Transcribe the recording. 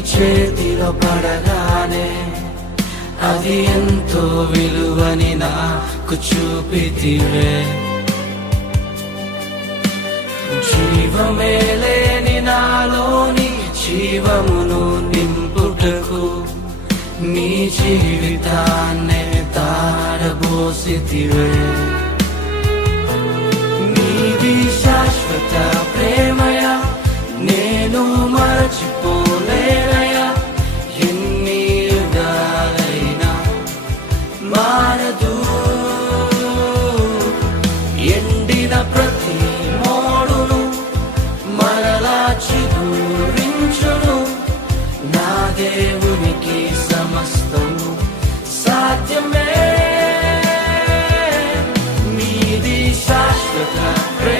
చేతిలో పడగానే అది ఎంతో విలువని నాకు చూపితివే. జీవమే లేని నాలోని జీవమును నింపుటకు నీ జీవితాన్నే తారబోసితివే. నీది శాశ్వత ప్రేమయ నేను మరచిపోలేనయా. ఎన్ని యుగాలైనా మారదు. ఎండిన ప్రతి మోడును మరలా చిగురించును. నా దేవునికి సమస్తము సాధ్యమే. నీది శాశ్వత